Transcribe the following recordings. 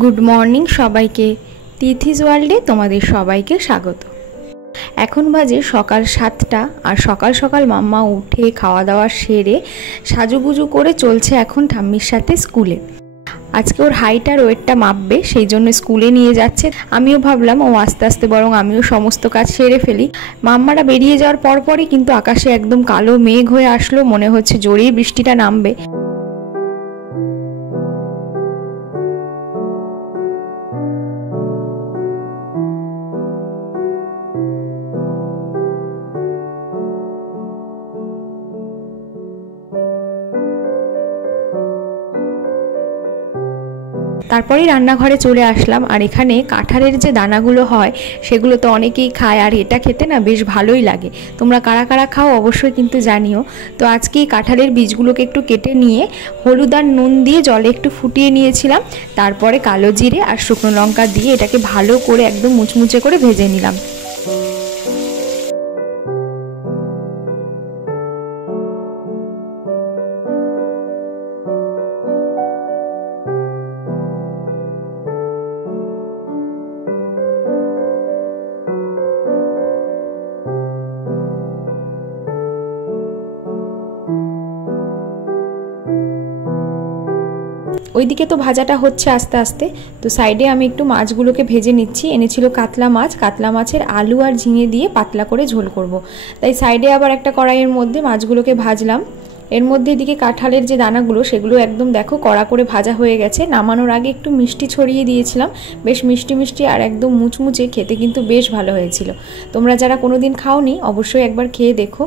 Good morning সবাইকে। তিথিস ওয়ার্ল্ডে তোমাদের সবাইকে স্বাগত। এখন বাজে সকাল 7টা আর সকাল সকাল মাম্মা উঠে খাওয়া দাওয়া সেরে সাজুগুজু করে চলছে এখন ঠাম্মির সাথে স্কুলে। আজকে ওর হাইট আর ওয়েটটা মাপবে, সেই জন্য স্কুলে নিয়ে যাচ্ছে। আমিও ভাবলাম ও আস্তে আস্তে বরং আমিও সমস্ত কাজ সেরে ফেলি। মাম্মারা বেরিয়ে যাওয়ার পরপরই কিন্তু আকাশে একদম কালো মেঘ হয়ে আসলো, মনে হচ্ছে জোরেই বৃষ্টিটা নামবে। তারপরেই রান্নাঘরে চলে আসলাম। আর এখানে কাঁঠালের যে দানাগুলো হয় সেগুলো তো অনেকেই খায়, আর এটা খেতে না বেশ ভালোই লাগে। তোমরা কারা কারা খাও অবশ্যই কিন্তু জানিও। তো আজকে এই কাঁঠালের বীজগুলোকে একটু কেটে নিয়ে হলুদ আর নুন দিয়ে জলে একটু ফুটিয়ে নিয়েছিলাম। তারপরে কালো জিরে আর শুকনো লঙ্কা দিয়ে এটাকে ভালো করে একদম মুচমুচে করে ভেজে নিলাম। ওইদিকে তো ভাজাটা হচ্ছে আস্তে আস্তে। তো সাইডে আমি একটু মাছগুলোকে ভেজে নিচ্ছি। এনেছিল কাতলা মাছ, কাতলা মাছের আলু আর ঝিঙে দিয়ে পাতলা করে ঝোল করব। তাই সাইডে আবার একটা কড়াইয়ের মধ্যে মাছগুলোকে ভাজলাম। এর মধ্যে এদিকে কাঁঠালের যে দানাগুলো সেগুলো একদম দেখো কড়া করে ভাজা হয়ে গেছে। নামানোর আগে একটু মিষ্টি ছড়িয়ে দিয়েছিলাম, বেশ মিষ্টি মিষ্টি আর একদম মুচমুচে, খেতে কিন্তু বেশ ভালো হয়েছিল। তোমরা যারা কোনোদিন খাওনি অবশ্যই একবার খেয়ে দেখো।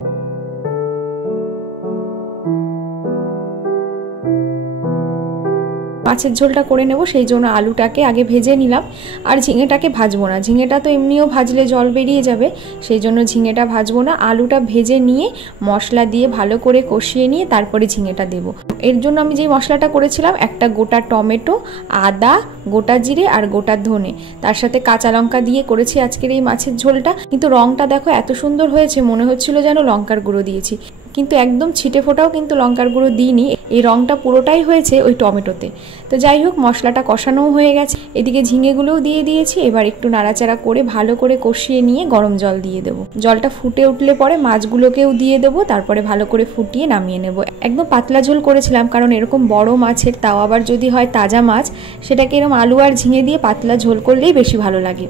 মাছের ঝোলটা করে নেব, সেই জন্য আলুটাকে আগে ভেজে নিলাম। আর ঝিঙেটাকে ভাজবো না, ঝিঙেটা তো এমনিও ভাজলে জল বেরিয়ে যাবে, সেই জন্য ঝিঙেটা ভাজবো না। আলুটা ভেজে নিয়ে মশলা দিয়ে ভালো করে কষিয়ে নিয়ে তারপরে ঝিঙেটা দেব। এর জন্য আমি যেই মশলাটা করেছিলাম, একটা গোটা টমেটো, আদা, গোটা জিরে আর গোটা ধনে, তার সাথে কাঁচা লঙ্কা দিয়ে করেছি আজকের এই মাছের ঝোলটা। কিন্তু রংটা দেখো এত সুন্দর হয়েছে, মনে হচ্ছিল যেন লঙ্কার গুঁড়ো দিয়েছি, কিন্তু একদম ছিটে ফোটাও কিন্তু লঙ্কার গুঁড়ো দিইনি। এই রংটা পুরোটাই হয়েছে ওই টমেটোতে। তো যাই হোক, মশলাটা কষানোও হয়ে গেছে, এদিকে ঝিঙেগুলোও দিয়ে দিয়েছি। এবার একটু নাড়াচাড়া করে ভালো করে কষিয়ে নিয়ে গরম জল দিয়ে দেবো। জলটা ফুটে উঠলে পরে মাছগুলোকেও দিয়ে দেবো, তারপরে ভালো করে ফুটিয়ে নামিয়ে নেব। একদম পাতলা ঝোল করেছিলাম, কারণ এরকম বড় মাছের, তাও আবার যদি হয় তাজা মাছ, সেটাকে এরকম আলু আর ঝিঙে দিয়ে পাতলা ঝোল করলেই বেশি ভালো লাগে।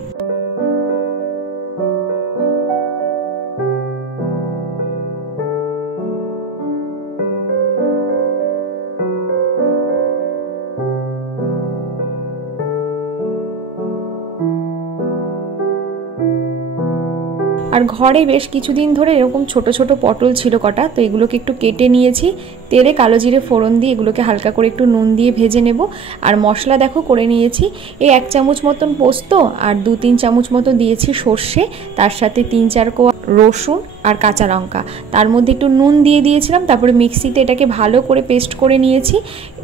আর ঘরে বেশ কিছুদিন ধরে এরকম ছোট ছোট পটল ছিল কটা, তো এগুলোকে একটু কেটে নিয়েছি। তেলে কালো জিরে ফোড়ন দিয়ে এগুলোকে হালকা করে একটু নুন দিয়ে ভেজে নেব। আর মশলা দেখো করে নিয়েছি, এই 1 চামচ মতন পোস্ত আর 2-3 চামচ মতো দিয়েছি সর্ষে, তার সাথে 3-4 কোয়া রসুন আর কাঁচা লঙ্কা, তার মধ্যে একটু নুন দিয়ে দিয়েছিলাম। তারপরে মিক্সিতে এটাকে ভালো করে পেস্ট করে নিয়েছি।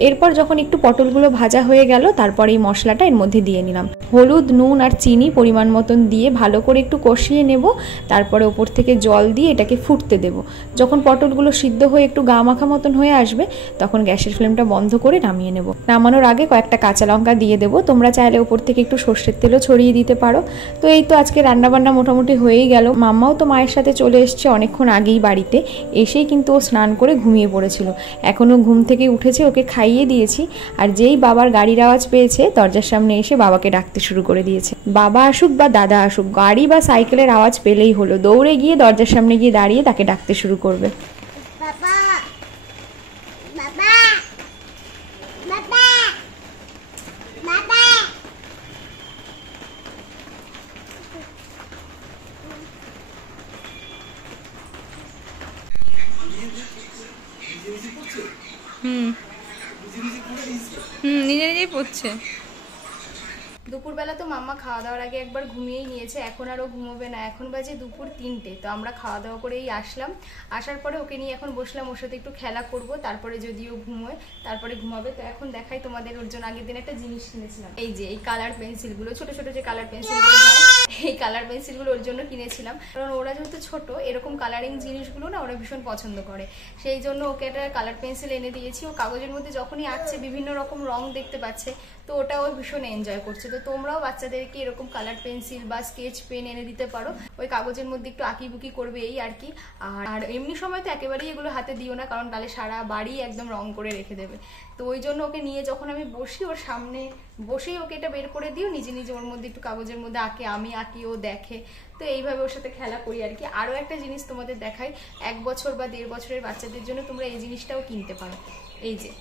এরপর যখন একটু পটলগুলো ভাজা হয়ে গেল, তারপর এই মশলাটা এর মধ্যে দিয়ে নিলাম। হলুদ, নুন আর চিনি পরিমাণ মতন দিয়ে ভালো করে একটু কষিয়ে নেব। তারপরে ওপর থেকে জল দিয়ে এটাকে ফুটতে দেব। যখন পটলগুলো সিদ্ধ হয়ে একটু গা মাখা মতন হয়ে আসবে, তখন গ্যাসের ফ্লেমটা বন্ধ করে নামিয়ে নেব। নামানোর আগে কয়েকটা কাঁচা লঙ্কা দিয়ে দেবো। তোমরা চাইলে ওপর থেকে একটু সর্ষের তেলও ছড়িয়ে দিতে পারো। তো এই তো আজকে রান্নাবান্না মোটামুটি হয়েই গেল। মাম্মাও তো মায়ের সাথে চলে এসছে অনেকক্ষণ আগেই বাড়িতে। এসেই কিন্তু ও স্নান করে ঘুমিয়ে পড়েছিল, এখনও ঘুম থেকে উঠেছে, ওকে খাইয়ে দিয়েছি। আর যেই বাবার গাড়ির আওয়াজ পেয়েছে, দরজার সামনে এসে বাবাকে ডাকতে শুরু করে দিয়েছে। বাবা আসুক বা দাদা আসুক, গাড়ি বা সাইকেলের আওয়াজ পেলেই হলো, দৌড়ে গিয়ে দরজার সামনে গিয়ে দাঁড়িয়ে তাকে ডাকতে শুরু করবে। বাবা বাবা বাবা বাবা নিজে নিজেই পড়ছে। দুপুরবেলা তো মাম্মা খাওয়া দাওয়ার আগে একবার ঘুমিয়েই নিয়েছে, এখন আরও ঘুমোবে না। এখন বাজে দুপুর 3টে। তো আমরা খাওয়া দাওয়া করেই আসলাম। আসার পরে ওকে নিয়ে এখন বসলাম, ওর সাথে একটু খেলা করব, তারপরে যদিও ঘুমোয় তারপরে ঘুমাবে। তো এখন দেখাই তোমাদের, ওর জন্য আগের দিন একটা জিনিস কিনেছিলাম। এই যে এই কালার পেন্সিলগুলো, ছোট ছোট যে কালার পেন্সিলগুলো হয় এই কালার পেন্সিলগুলো ওর জন্য কিনেছিলাম, কারণ ওরা যেহেতু ছোট এরকম কালারিং জিনিসগুলো না ওরা ভীষণ পছন্দ করে, সেই জন্য ওকে একটা কালার পেন্সিল এনে দিয়েছি। ও কাগজের মধ্যে যখনই আঁকছে বিভিন্ন রকম রং দেখতে পাচ্ছে, তো ওটা ও ভীষণ এনজয় করছে। তো তোমরাও বাচ্চাদেরকে এরকম কালার পেন্সিল বা স্কেচ পেন এনে দিতে পারো, ওই কাগজের মধ্যে একটু আঁকিবুকি করবে এই আর কি। আর এমনি সময় তো একেবারেই এগুলো হাতে দিও না, কারণ তাহলে সারা বাড়ি একদম রং করে রেখে দেবে। তো ওই জন্য ওকে নিয়ে যখন আমি বসি ওর সামনে বসেই ওকে এটা বের করে দিও, নিজে নিজে ওর মধ্যে একটু কাগজের মধ্যে আঁকে, আমি আঁকি, ও দেখে। তো এইভাবে ওর সাথে খেলা করি আর কি। আরও একটা জিনিস তোমাদের দেখাই, 1 বছর বা 1.5 বছরের বাচ্চাদের জন্য তোমরা এই জিনিসটাও কিনতে পারো। এই যে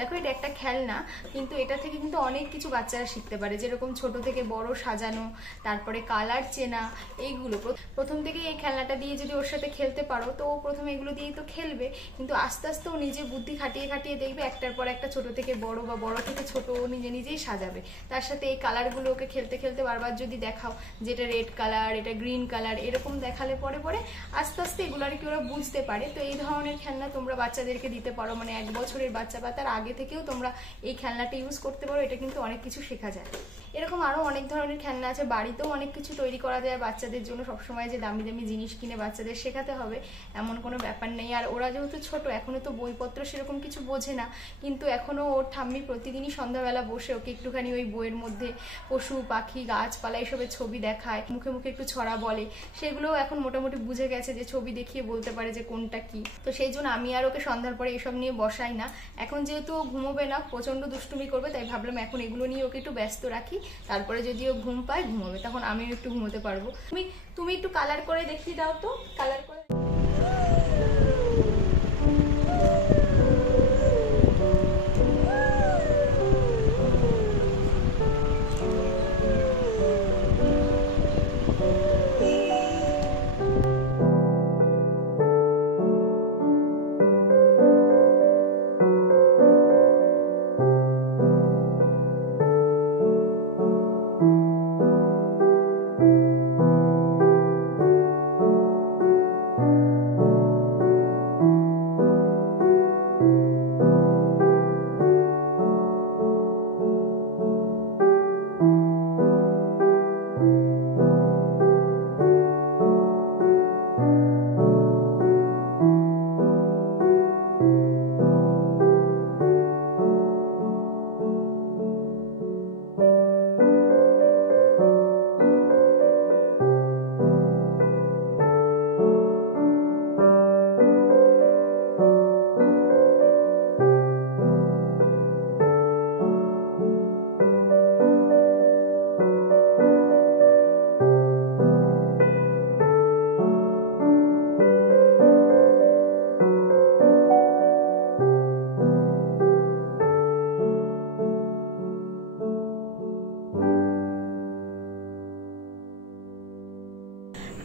দেখো, এটা একটা খেলনা, কিন্তু এটা থেকে কিন্তু অনেক কিছু বাচ্চারা শিখতে পারে, যেরকম ছোট থেকে বড় সাজানো, তারপরে কালার চেনা, এইগুলো প্রথম থেকে এই খেলনাটা দিয়ে যদি ওর সাথে খেলতে পারো, তো ও প্রথমে এগুলো দিয়েই তো খেলবে, কিন্তু আস্তে আস্তে ও নিজে বুদ্ধি খাটিয়ে খাটিয়ে দেখবে একটার পর একটা ছোট থেকে বড় বা বড় থেকে ছোট ও নিজে নিজেই সাজাবে। তার সাথে এই কালারগুলো ওকে খেলতে খেলতে বারবার যদি দেখাও যে এটা রেড কালার, এটা গ্রিন কালার, এরকম দেখালে পরে পরে আস্তে আস্তে এগুলো আর কি ওরা বুঝতে পারে। তো এই ধরনের খেলনা তোমরা বাচ্চাদেরকে দিতে পারো, মানে 1 বছরের বাচ্চা বা তার আগে থেকেও তোমরা এই খেলনাটা ইউজ করতে পারো। এটা কিন্তু অনেক কিছু শেখা যায়। এরকম আরো অনেক ধরনের খেলনা আছে, বাড়িতেও অনেক কিছু তৈরি করা যায় বাচ্চাদের জন্য। সবসময় যে দামি দামি জিনিস কিনে বাচ্চাদের শেখাতে হবে এমন কোনো ব্যাপার নেই। আর ওরা যেহেতু ছোট, এখনো তো বইপত্র সেরকম কিছু বোঝে না, কিন্তু এখনো ওর ঠাম্মি প্রতিদিনই সন্ধ্যাবেলা বসে ওকে একটুখানি ওই বইয়ের মধ্যে পশু পাখি গাছপালা এসবের ছবি দেখায়, মুখে মুখে একটু ছড়া বলে, সেগুলোও এখন মোটামুটি বুঝে গেছে, যে ছবি দেখিয়ে বলতে পারে যে কোনটা কি। তো সেই জন্য আমি আর ওকে সন্ধ্যার পরে এসব নিয়ে বসাই না। এখন যেহেতু ও ঘুমোবে না, প্রচন্ড দুষ্টুমি করবে, তাই ভাবলাম এখন এগুলো নিয়ে ওকে একটু ব্যস্ত রাখি, তারপরে যদি ও ঘুম পায় ঘুমোবে, তখন আমিও একটু ঘুমোতে পারবো। তুমি একটু কালার করে দেখিয়ে দাও তো, কালার করে।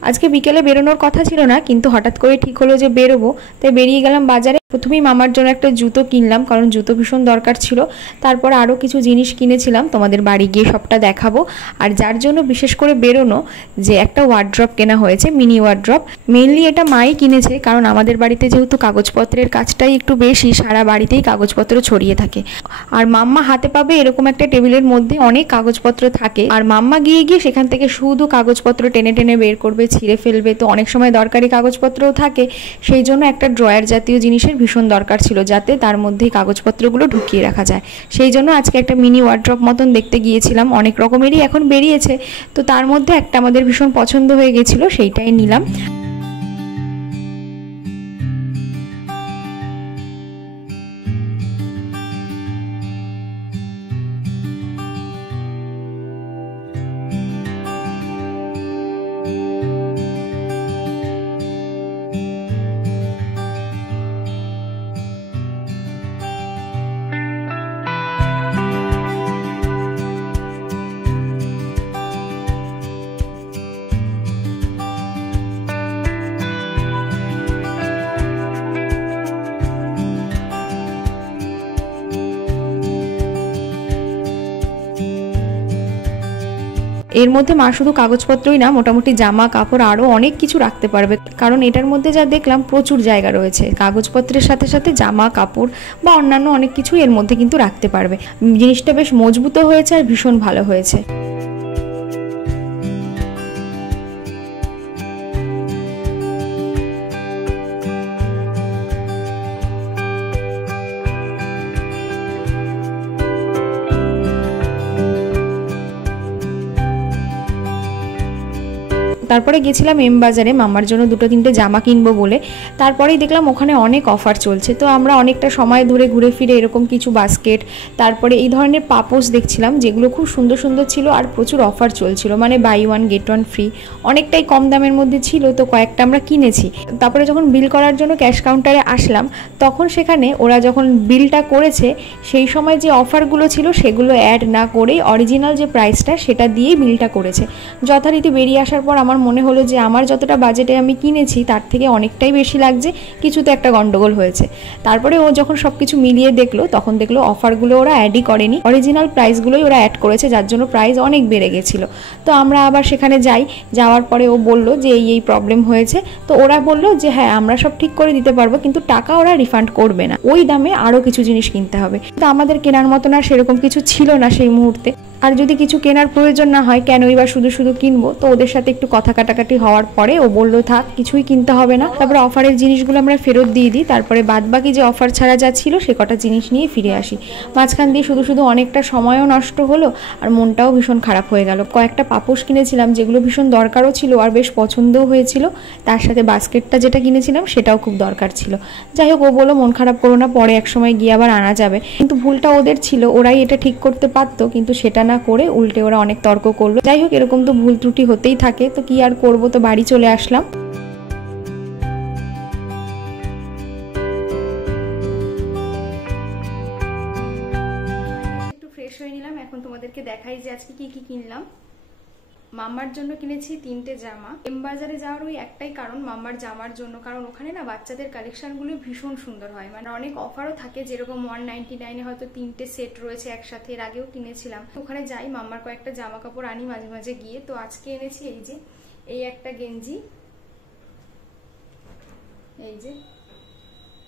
আজকে বিকেলে বেরোনোর কথা ছিল না, কিন্তু হঠাৎ করে ঠিক হলো যে বেরোবো, তাই বেরিয়ে গেলাম বাজারে। প্রথমেই মামার জন্য একটা জুতো কিনলাম, কারণ জুতো ভীষণ দরকার ছিল। তারপর আরও কিছু জিনিস কিনেছিলাম, তোমাদের বাড়ি গিয়ে সবটা দেখাবো। আর যার জন্য বিশেষ করে বেরোনো, যে একটা ওয়ার্ড্রপ কেনা হয়েছে, মিনি ওয়ার্ড্রপ। মেইনলি এটা মাই কিনেছে, কারণ আমাদের বাড়িতে যেহেতু কাগজপত্রের কাজটাই একটু বেশি, সারা বাড়িতেই কাগজপত্র ছড়িয়ে থাকে। আর মাম্মা হাতে পাবে এরকম একটা টেবিলের মধ্যে অনেক কাগজপত্র থাকে, আর মাম্মা গিয়ে গিয়ে সেখান থেকে শুধু কাগজপত্র টেনে টেনে বের করবে, ছিঁড়ে ফেলবে। তো অনেক সময় দরকারি কাগজপত্রও থাকে, সেই জন্য একটা ড্রয়ার জাতীয় জিনিসের ভীষণ দরকার ছিল, যাতে তার মধ্যেই কাগজপত্রগুলো ঢুকিয়ে রাখা যায়। সেই জন্য আজকে একটা মিনি ওয়ার্ড্রপ মতন দেখতে গিয়েছিলাম। অনেক রকমেরই এখন বেরিয়েছে, তো তার মধ্যে একটা আমাদের ভীষণ পছন্দ হয়ে গেছিলো, সেইটাই নিলাম। এর মধ্যে মা শুধু কাগজপত্রই না, মোটামুটি জামা কাপড় আরও অনেক কিছু রাখতে পারবে, কারণ এটার মধ্যে যা দেখলাম প্রচুর জায়গা রয়েছে। কাগজপত্রের সাথে সাথে জামা কাপড় বা অন্যান্য অনেক কিছু এর মধ্যে কিন্তু রাখতে পারবে। জিনিসটা বেশ মজবুতও হয়েছে আর ভীষণ ভালো হয়েছে। তারপরে গেছিলাম এম বাজারে মাম্মার জন্য 2-3টে জামা কিনবো বলে। তারপরেই দেখলাম ওখানে অনেক অফার চলছে, তো আমরা অনেকটা সময় ধরে ঘুরে ফিরে এরকম কিছু বাস্কেট, তারপরে এই ধরনের পাপোশ দেখছিলাম যেগুলো খুব সুন্দর সুন্দর ছিল আর প্রচুর অফার চলছিল, মানে বাই 1 get 1 ফ্রি, অনেকটাই কম দামের মধ্যে ছিল। তো কয়েকটা আমরা কিনেছি। তারপরে যখন বিল করার জন্য ক্যাশ কাউন্টারে আসলাম, তখন সেখানে ওরা যখন বিলটা করেছে সেই সময় যে অফারগুলো ছিল সেগুলো অ্যাড না করেই অরিজিনাল যে প্রাইসটা সেটা দিয়েই বিলটা করেছে। যথারীতি বেরিয়ে আসার পর আমার মনে হলো যে আমার যতটা বাজেটে আমি কিনেছি তার থেকে অনেকটাই বেশি লাগছে, কিছু তো একটা গন্ডগোল হয়েছে। তারপরে ও যখন সব কিছু মিলিয়ে দেখলো তখন দেখলো অফারগুলো ওরা অ্যাডই করেনি, অরিজিনাল প্রাইসগুলোই ওরা অ্যাড করেছে, যার জন্য প্রাইস অনেক বেড়ে গেছিলো। তো আমরা আবার সেখানে যাওয়ার পরে ও বলল যে এই প্রবলেম হয়েছে। তো ওরা বলল যে হ্যাঁ আমরা সব ঠিক করে দিতে পারবো, কিন্তু টাকা ওরা রিফান্ড করবে না, ওই দামে আরও কিছু জিনিস কিনতে হবে। তো আমাদের কেনার মতন আর সেরকম কিছু ছিল না সেই মুহূর্তে, আর যদি কিছু কেনার প্রয়োজন না হয় কেনই বা শুধু শুধু কিনবো। তো ওদের সাথে একটু কথা কাটাকাটি হওয়ার পরে ও বললো থাক কিছুই কিনতে হবে না। তারপরে অফারের জিনিসগুলো আমরা ফেরত দিয়ে দিই, তারপরে বাদবাকি যে অফার ছাড়া যা ছিল সে কটা জিনিস নিয়ে ফিরে আসি। মাঝখান দিয়ে শুধু শুধু অনেকটা সময়ও নষ্ট হলো আর মনটাও ভীষণ খারাপ হয়ে গেল। কয়েকটা পাপোশ কিনেছিলাম যেগুলো ভীষণ দরকারও ছিল আর বেশ পছন্দও হয়েছিল, তার সাথে বাস্কেটটা যেটা কিনেছিলাম সেটাও খুব দরকার ছিল। যাই হোক, ও বললো মন খারাপ করো না, পরে এক সময় গিয়ে আবার আনা যাবে। কিন্তু ভুলটা ওদের ছিল, ওরাই এটা ঠিক করতে পারতো, কিন্তু সেটা না করে উল্টে ওরা অনেক তর্ক করলো। যাই হোক, এরকম তো ভুল ত্রুটি হতেই থাকে, তো কি আর করবো, তো বাড়ি চলে আসলাম। একটু ফ্রেশ হয়ে নিলাম, এখন তোমাদেরকে দেখাই যে আজকে কি কি কিনলাম। মাম্মার জন্য কিনেছি 3টে জামা। এম বাজারে যাওয়ার ওই একটাই কারণ মাম্মার জামার জন্য, কারণ ওখানে না বাচ্চাদের কালেকশনগুলো ভীষণ সুন্দর হয়, মানে অনেক অফারও থাকে, যেরকম 199-এ হয়তো 3টে সেট রয়েছে একসাথে, এর আগেও কিনেছিলাম। ওখানে যাই মাম্মার কয়েকটা জামা কাপড় আনি মাঝে মাঝে গিয়ে। তো আজকে এনেছি এই একটা গেঞ্জি, এই যে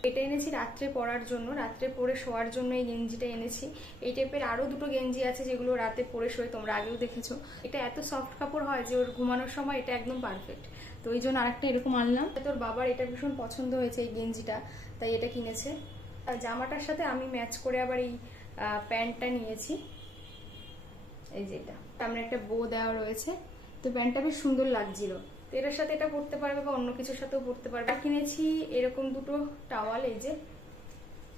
এটা এনেছি রাত্রে পরার জন্য, রাত্রে পরে শোয়ার জন্য এই গেঞ্জিটা এনেছি। এই টাইপের আরো 2টো গেঞ্জি আছে যেগুলো রাতে পরে শোয়, তোমরা আগেও দেখেছো। এটা এত সফট কাপড় হয় যে ওর ঘুমানোর সময় এটা একদম পারফেক্ট, তো ওই জন্য আরেকটা এরকম আনলাম। তোর বাবার এটা ভীষণ পছন্দ হয়েছে এই গেঞ্জিটা, তাই এটা কিনেছে। আর জামাটার সাথে আমি ম্যাচ করে আবার এই প্যান্টটা নিয়েছি, এই যে এটা সামনে একটা বো দেওয়া রয়েছে, তো প্যান্টটা বেশ সুন্দর লাগছিল। এটার সাথে এটা পরতে পারবে বা অন্য কিছুর সাথেও পরতে পারবে। কিনেছি এরকম 2টো টাওয়াল, এই যে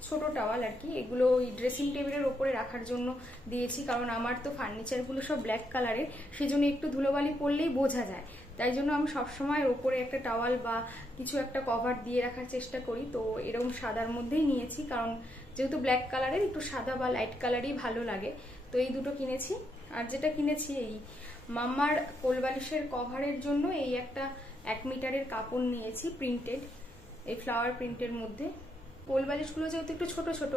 ছোট টাওয়াল আর কি, এগুলো ওই ড্রেসিং টেবিলের ওপরে রাখার জন্য দিয়েছি, কারণ আমার তো ফার্নিচারগুলো সব ব্ল্যাক কালারের, সেজন্য একটু ধুলোবালি পড়লেই বোঝা যায়, তাই জন্য আমি সবসময় ওপরে একটা টাওয়াল বা কিছু একটা কভার দিয়ে রাখার চেষ্টা করি। তো এরকম সাদার মধ্যেই নিয়েছি, কারণ যেহেতু ব্ল্যাক কালারের একটু সাদা বা লাইট কালারই ভালো লাগে। তো এই 2টো কিনেছি। আর যেটা কিনেছি এই মাম্মার কোলবালিশের কভারের জন্য এই একটা 1 মিটারের কাপড় নিয়েছি প্রিন্টেড, এই ফ্লাওয়ার প্রিন্টের মধ্যে। কোলবালিশগুলো যেহেতু একটু ছোট ছোট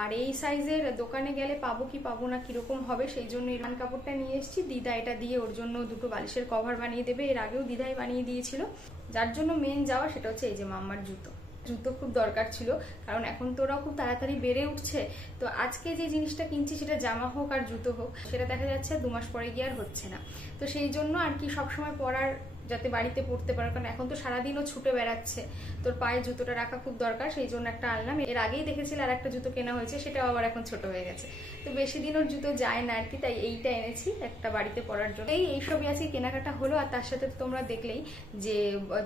আর এই সাইজের দোকানে গেলে পাবো কি পাবো না কিরকম হবে, সেই জন্য এই রান কাপড়টা নিয়ে এসেছি। দিদা এটা দিয়ে ওর জন্য 2টো বালিশের কভার বানিয়ে দেবে, এর আগেও দিদাই বানিয়ে দিয়েছিল। যার জন্য মেন যাওয়া সেটা হচ্ছে এই যে মাম্মার জুতো খুব দরকার ছিল, কারণ এখন তো ওরাও খুব তাড়াতাড়ি বেড়ে উঠছে। তো আজকে যে জিনিসটা কিনছি সেটা জামা হোক আর জুতো হোক, সেটা দেখা যাচ্ছে 2 মাস পরে গিয়ে আর হচ্ছে না। তো সেই জন্য আর কি সবসময় পরার, যাতে বাড়িতে পড়তে পারে, কারণ এখন তো সারাদিনও ছুটে বেড়াচ্ছে, তোর পায়ে জুতোটা রাখা খুব দরকার, সেই জন্য একটা আনলাম। এর আগেই দেখেছিল আর একটা জুতো কেনা হয়েছে, সেটাও আবার এখন ছোট হয়ে গেছে, তো বেশি দিন ওর জুতো যায় না আর কি, তাই এইটা এনেছি একটা বাড়িতে পরার জন্য। এইসবই আজকে কেনাকাটা হলো। আর তার সাথে তোমরা দেখলেই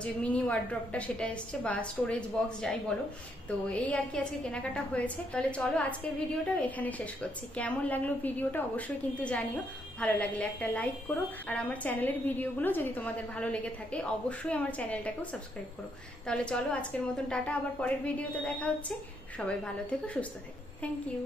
যে মিনি ওয়ার্ড্রপটা সেটা এসছে, বা স্টোরেজ বক্স যাই বলো। তো এই আর কি আজকে কেনাকাটা হয়েছে। তাহলে চলো আজকের ভিডিওটা এখানে শেষ করছি। কেমন লাগলো ভিডিওটা অবশ্যই কিন্তু জানিও, ভালো লাগলে একটা লাইক করো, আর আমার চ্যানেলের ভিডিওগুলো যদি তোমাদের ভালো লেগে থাকে অবশ্যই আমার চ্যানেলটাকেও সাবস্ক্রাইব করো। তাহলে চলো আজকের মতন টাটা, আবার পরের ভিডিওতে দেখা হচ্ছে। সবাই ভালো থেকো, সুস্থ থেকো, থ্যাংক ইউ।